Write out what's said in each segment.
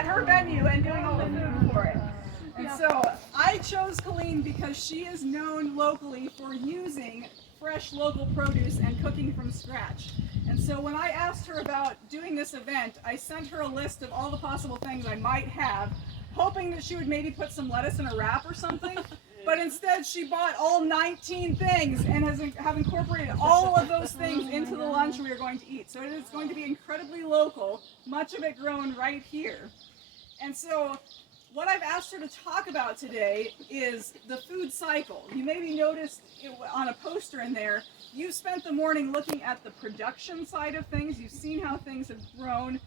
at her venue and doing all the food for it. And so I chose Colleen because she is known locally for using fresh local produce and cooking from scratch. And so when I asked her about doing this event, I sent her a list of all the possible things I might have, hoping that she would maybe put some lettuce in a wrap or something. But instead she bought all 19 things and have incorporated all of those things into the lunch we are going to eat. So it is going to be incredibly local, much of it grown right here. And so what I've asked her to talk about today is the food cycle. You maybe noticed on a poster in there, you spent the morning looking at the production side of things. You've seen how things have grown.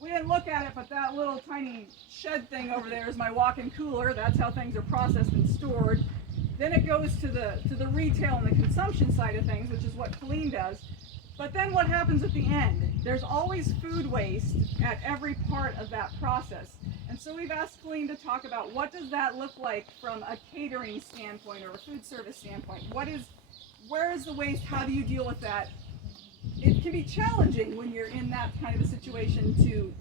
We didn't look at it, but that little tiny shed thing over there is my walk-in cooler. That's how things are processed and stored. Then it goes to the retail and the consumption side of things, which is what Colleen does. But then what happens at the end? There's always food waste at every part of that process. And so we've asked Colleen to talk about what does that look like from a catering standpoint or a food service standpoint. Where is the waste? How do you deal with that? It can be challenging when you're in that kind of a situation to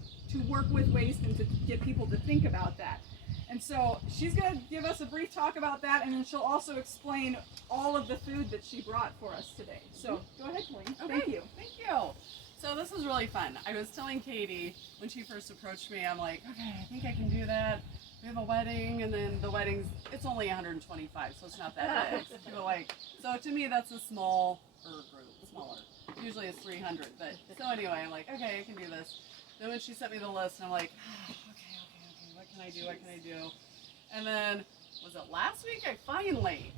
work with waste and to get people to think about that. And so she's going to give us a brief talk about that, and then she'll also explain all of the food that she brought for us today. So go ahead, Colleen. Okay. Thank you. Thank you. So this is really fun. I was telling Katie when she first approached me, I'm like, okay, I think I can do that. We have a wedding, and then the wedding's, it's only 125, so it's not that big. But so to me, that's a smaller group, smaller. Usually it's 300, but so anyway, I'm like, okay, I can do this. Then when she sent me the list, I'm like, okay, what can I do? And then, was it last week? I finally,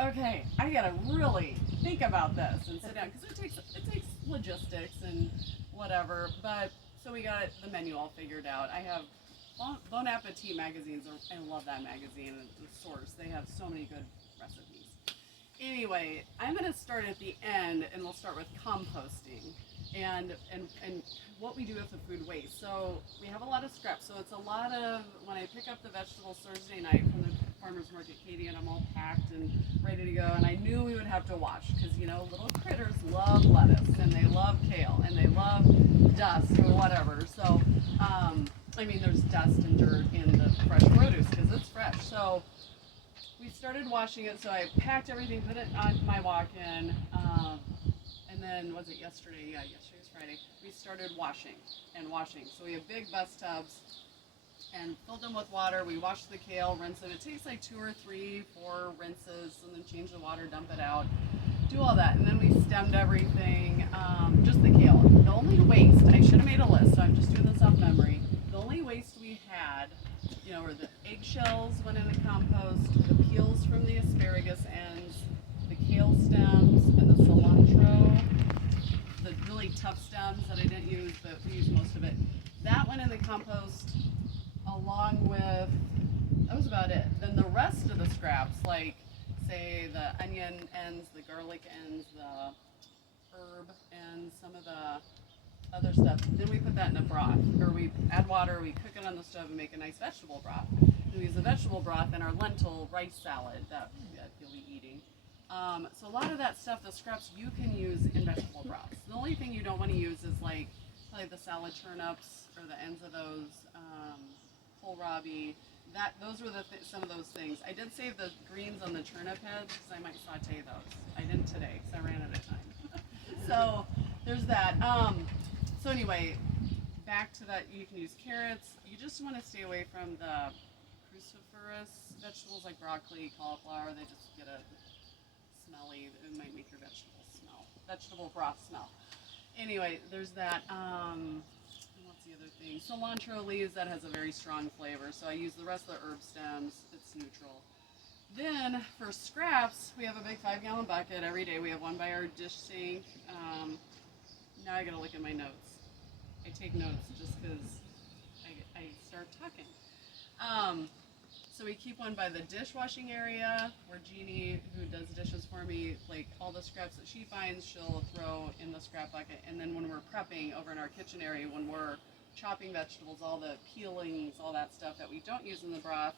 okay, I gotta really think about this and sit down, because it takes logistics and whatever, but, so we got the menu all figured out. I have Bon Appetit magazines, I love that magazine, and the source, they have so many good recipes. Anyway, I'm going to start at the end, and we'll start with composting and what we do with the food waste. So we have a lot of scraps. So it's a lot of, when I pick up the vegetables Thursday night from the farmer's market, Katie, and I'm all packed and ready to go, and I knew we would have to wash because, little critters love lettuce, and they love kale, and they love dust or whatever. So, there's dust and dirt in the fresh produce because it's fresh. So we started washing it, so I packed everything, put it on my walk-in, and then, was it yesterday? Yeah, yesterday was Friday. We started washing. So we have big bus tubs and filled them with water. We wash the kale, rinse it. It takes like 2 or 3, 4 rinses, and then change the water, dump it out, do all that. And then we stemmed everything, just the kale. The only waste, I should have made a list, so I'm just doing this off memory. The only waste we had, were the eggshells went in the compost, the peels from the asparagus ends, the kale stems, and the cilantro, the really tough stems that I didn't use, but we used most of it. That went in the compost along with, that was about it. Then the rest of the scraps, like say the onion ends, the garlic ends, the herb, and some of the other stuff. Then we put that in a broth, or we add water, we cook it on the stove and make a nice vegetable broth. And we use the vegetable broth in our lentil rice salad that you'll be eating. So a lot of that stuff, the scraps, you can use in vegetable broths. The only thing you don't want to use is probably the salad turnips or the ends of those, kohlrabi. Those were some of those things. I did save the greens on the turnip heads because I might saute those. I didn't today because I ran out of time. So there's that. So anyway, back to that, you can use carrots. You just want to stay away from the cruciferous vegetables like broccoli, cauliflower. They just get a smelly, it might make your vegetable broth smell. Anyway, there's that. What's the other thing? Cilantro leaves, that has a very strong flavor. So I use the rest of the herb stems. It's neutral. Then for scraps, we have a big 5-gallon bucket every day. We have one by our dish sink. Now I gotta look at my notes. I take notes just because I start talking. So we keep one by the dishwashing area where Jeannie, who does dishes for me, all the scraps that she finds, she'll throw in the scrap bucket. And then when we're prepping over in our kitchen area, when we're chopping vegetables, all the peelings, all that stuff that we don't use in the broth,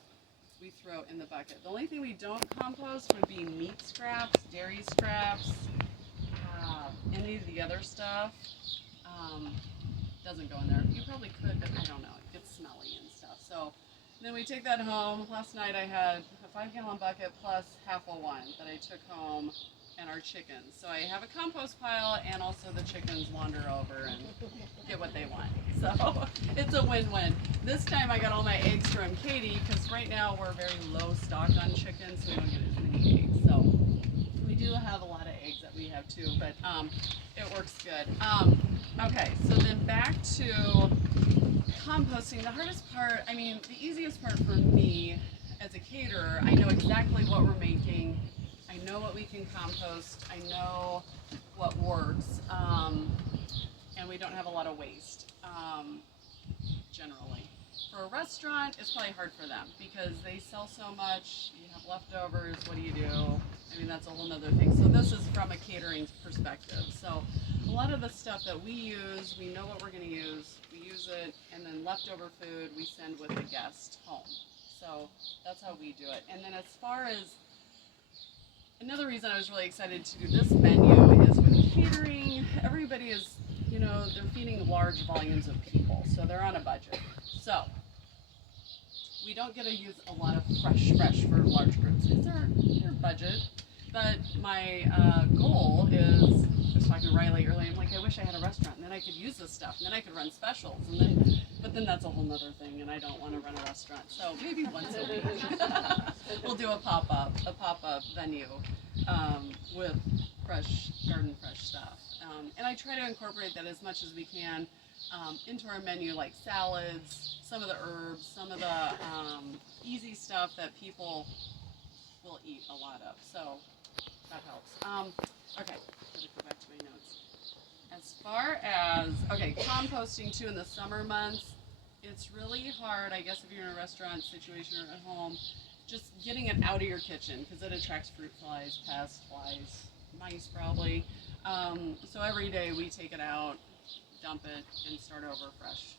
we throw in the bucket. The only thing we don't compost would be meat scraps, dairy scraps, any of the other stuff. doesn't go in there. You probably could, but I don't know. It gets smelly and stuff. So then we take that home. Last night I had a 5-gallon bucket plus half a one that I took home, and our chickens. So I have a compost pile, and also the chickens wander over and get what they want. So it's a win-win. This time I got all my eggs from Katie, because right now we're very low stock on chickens, so we don't get as many eggs. So we do have a lot of eggs that we have too, but it works good. Okay, so then back to composting. The hardest part, I mean, the easiest part for me as a caterer, I know exactly what we're making. I know what we can compost. I know what works, and we don't have a lot of waste, generally. For a restaurant, it's probably hard for them because they sell so much. You have leftovers. What do you do? I mean, that's a whole nother thing. So this is from a catering perspective. So a lot of the stuff that we use, we know what we're going to use. We use it, and then leftover food we send with the guest home. So that's how we do it. And then as far as another reason I was really excited to do this menu is with catering, everybody is, you know, they're feeding large volumes of people, so they're on a budget. So we don't get to use a lot of fresh for large groups because they're budget. But my goal is, I was talking to Riley earlier, I'm like, I wish I had a restaurant and then I could use this stuff and then I could run specials, and then, but then that's a whole nother thing, and I don't want to run a restaurant. So maybe once a week we'll do a pop-up venue with garden fresh stuff. And I try to incorporate that as much as we can into our menu, like salads, some of the herbs, some of the easy stuff that people will eat a lot of. So that helps. Okay, gotta go back to my notes. As far as, okay, composting too in the summer months, it's really hard, I guess, if you're in a restaurant situation or at home, just getting it out of your kitchen because it attracts fruit flies, pests, flies, mice probably. So every day we take it out, dump it, and start over fresh.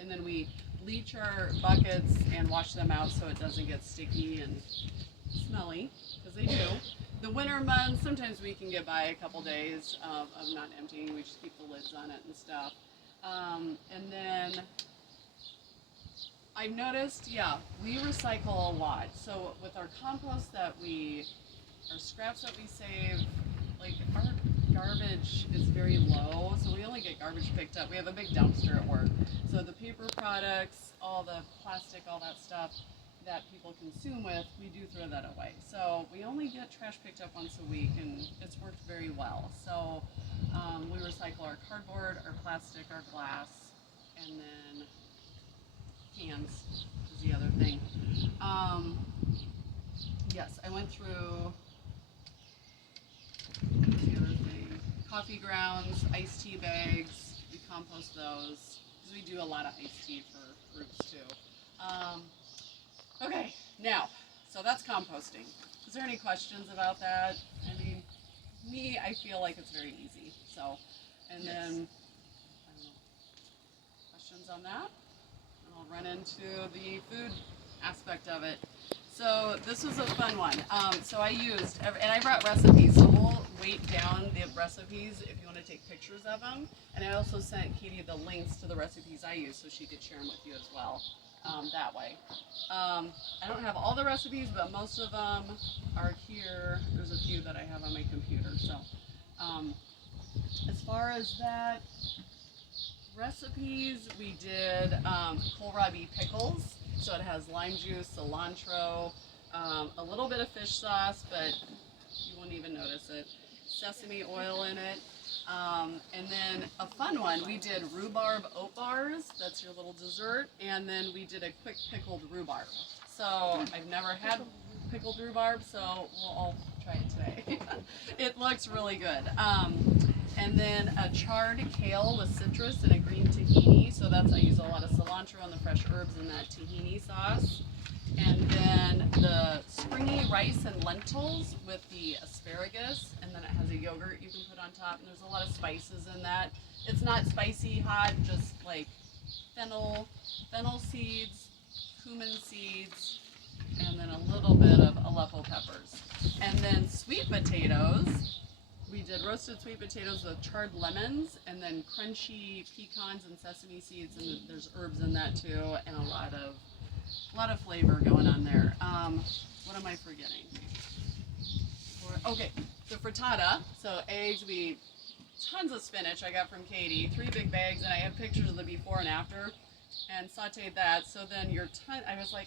And then we bleach our buckets and wash them out so it doesn't get sticky and smelly, because they do. The winter months, sometimes we can get by a couple days of not emptying. We just keep the lids on it and stuff. And then I've noticed, yeah, we recycle a lot. So with our compost our scraps that we save, like our garbage is very low, so we only get garbage picked up. We have a big dumpster at work. So the paper products, all the plastic, all that stuff that people consume with, we do throw that away. So we only get trash picked up once a week, and it's worked very well. So we recycle our cardboard, our plastic, our glass, and then cans is the other thing. Yes, I went through the other thing. Coffee grounds, iced tea bags, we compost those because we do a lot of iced tea for groups too. Okay, now, so that's composting. Is there any questions about that? I mean, I feel like it's very easy. So, and then, I don't know, questions on that? And I'll run into the food aspect of it. So this was a fun one. So I used, and I brought recipes, so we'll weight down the recipes if you want to take pictures of them. And I also sent Katie the links to the recipes I use so she could share them with you as well. That way. I don't have all the recipes, but most of them are here. There's a few that I have on my computer. So as far as that, recipes, we did kohlrabi pickles. So it has lime juice, cilantro, a little bit of fish sauce, but you won't even notice it. Sesame oil in it. And then a fun one, we did rhubarb oat bars. That's your little dessert. And then we did a quick pickled rhubarb. So I've never had pickled rhubarb, so we'll all try it today. It looks really good. And then a charred kale with citrus and a green tahini. So that's, I use a lot of cilantro and the fresh herbs in that tahini sauce. And then the springy rice and lentils with the asparagus, and then it has a yogurt you can put on top, and there's a lot of spices in that. It's not spicy hot, just like fennel seeds, cumin seeds, and then a little bit of Aleppo peppers. And then sweet potatoes, we did roasted sweet potatoes with charred lemons, and then crunchy pecans and sesame seeds, and there's herbs in that too, and a lot of flavor going on there. What am I forgetting? Okay, the frittata. So eggs, tons of spinach I got from Katie, 3 big bags, and I have pictures of the before and after, and sauteed that. So then I was like,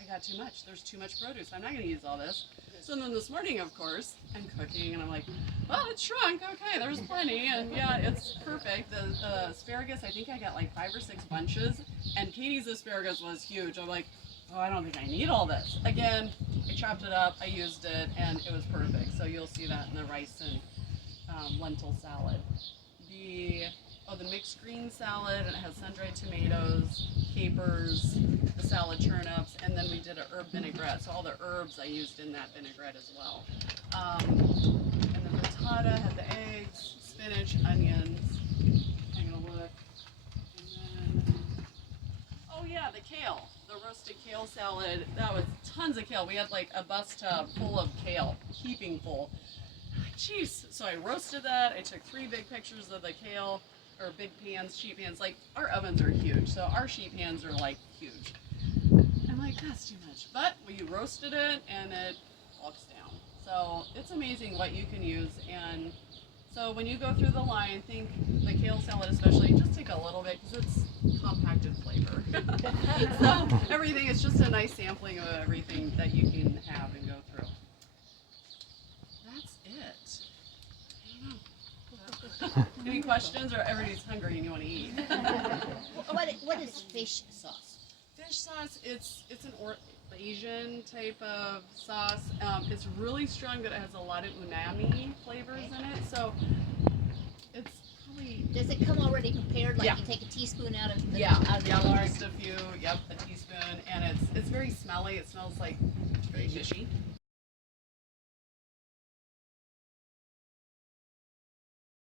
I got too much. There's too much produce. I'm not going to use all this. So then this morning, of course, I'm cooking, and I'm like, well, it shrunk. Okay, there's plenty, and yeah, it's perfect. The asparagus, I think I got like 5 or 6 bunches, and Katie's asparagus was huge. I'm like, oh, I don't think I need all this. Again, I chopped it up, I used it, and it was perfect. So you'll see that in the rice and lentil salad. The mixed green salad, and it has sun-dried tomatoes, capers, the salad turnips, and then we did an herb vinaigrette. So all the herbs I used in that vinaigrette as well. And the frittata had the eggs, spinach, onions. I'm gonna look. And then, oh yeah, the kale. The roasted kale salad. That was tons of kale. We had like a bus tub full of kale, heaping full. Jeez. So I roasted that. I took 3 big pictures of the kale, or big pans, sheet pans. Like, our ovens are huge, so our sheet pans are like huge. I'm like, that's too much. But we roasted it, and it walks down. So it's amazing what you can use. And so when you go through the line, think the kale salad especially, just take a little bit because it's compacted flavor. So everything, it's just a nice sampling of everything that you can have and go through. That's it. I don't know. Any questions, or everybody's hungry and you want to eat? What is fish sauce? Fish sauce, it's an Asian type of sauce. It's really strong, but it has a lot of umami flavors in it. So it's probably. Does it come already prepared? Like Yeah. you take a teaspoon out of the Yeah, jar? just a few. Yep, a teaspoon, and it's very smelly. It smells like very fishy.